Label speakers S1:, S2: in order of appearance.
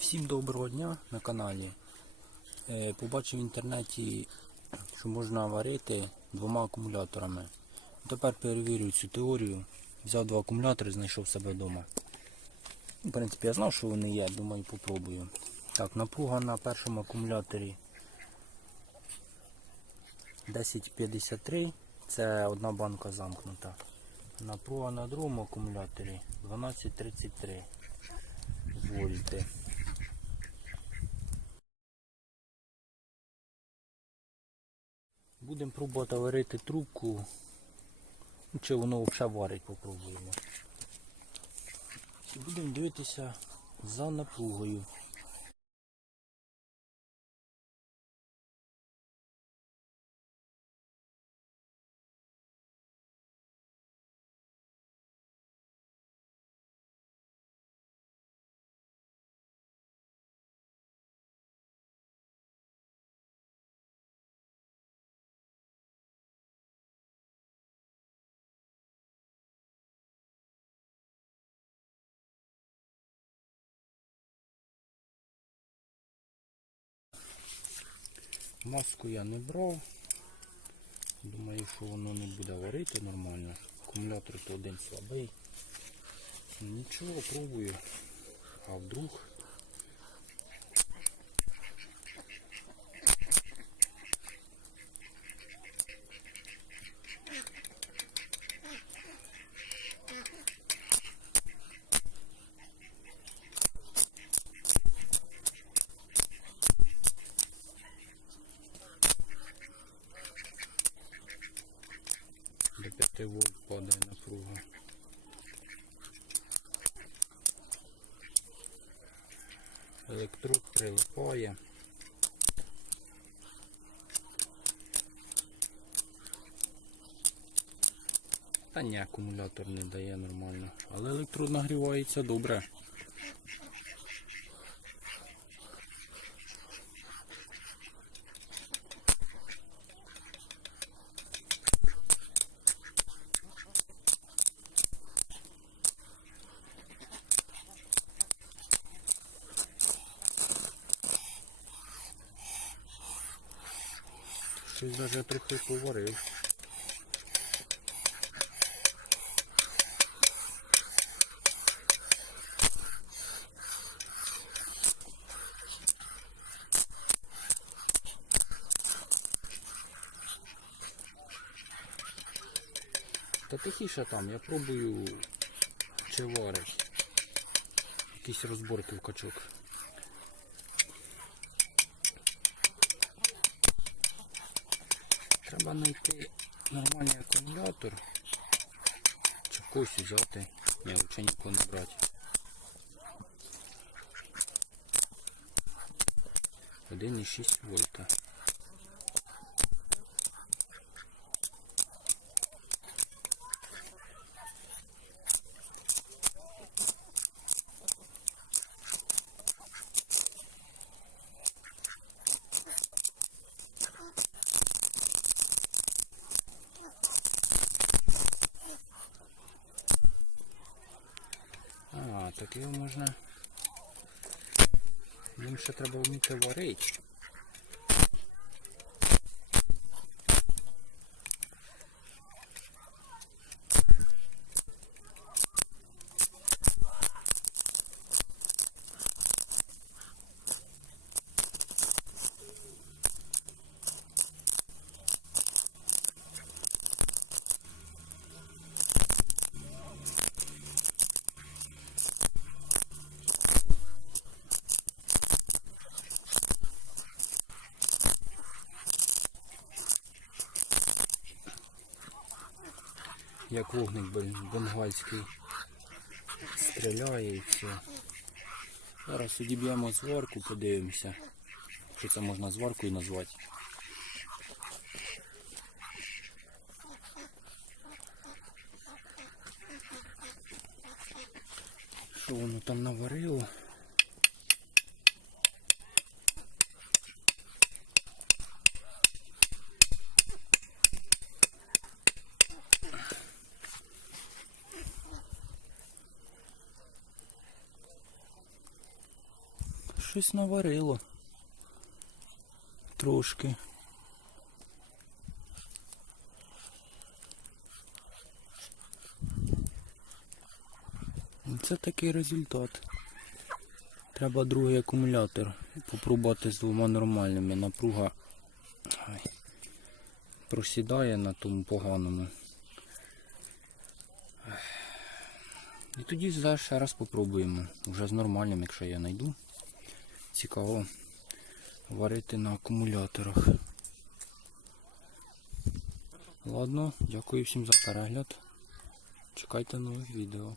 S1: Всім доброго дня на каналі. Е, Побачив в інтернеті, що можна варити двома акумуляторами. Тепер перевірю цю теорію. Взяв два акумулятори, знайшов себе вдома. В принципі, я знав, що вони є, думаю, попробую. Так, напруга на першому акумуляторі 1053, це одна банка замкнута. Напруга на другому акумуляторі 1233 вольти. Будемо пробувати варити трубку. Ну, Чи воно взагалі варить, попробуємо. Будемо дивитися за напругою. Маску я не брав. Думаю, що воно не буде варити нормально. Акумулятор то один слабий. Нічого, пробую. А вдруг. До 5 вольт падає напруга. Електрод прилипає. Та ні, акумулятор не дає нормально. Але електрод нагрівається добре. Щось даже трохи поварив. Та тихіше там, я пробую чи варить. Якісь розборки в качок. Треба знайти нормальний акумулятор. Чи когось взяти. Ні, лучше нікого не брати. Один і 6 вольта. А, так його можна. Їм ще треба вміти варити. Як вогник бен- бенгальський стріляє і все. Зараз одіб'ємо зварку, подивимося. Що це можна зваркою назвати. Що воно там наварило? Щось наварило. Трошки. Це такий результат. Треба другий акумулятор. Попробувати з двома нормальними. Напруга просідає на тому поганому. І тоді зараз ще раз попробуємо. Вже з нормальним, якщо я знайду. Цікаво варити на акумуляторах. Ладно, дякую всім за перегляд. Чекайте нових відео.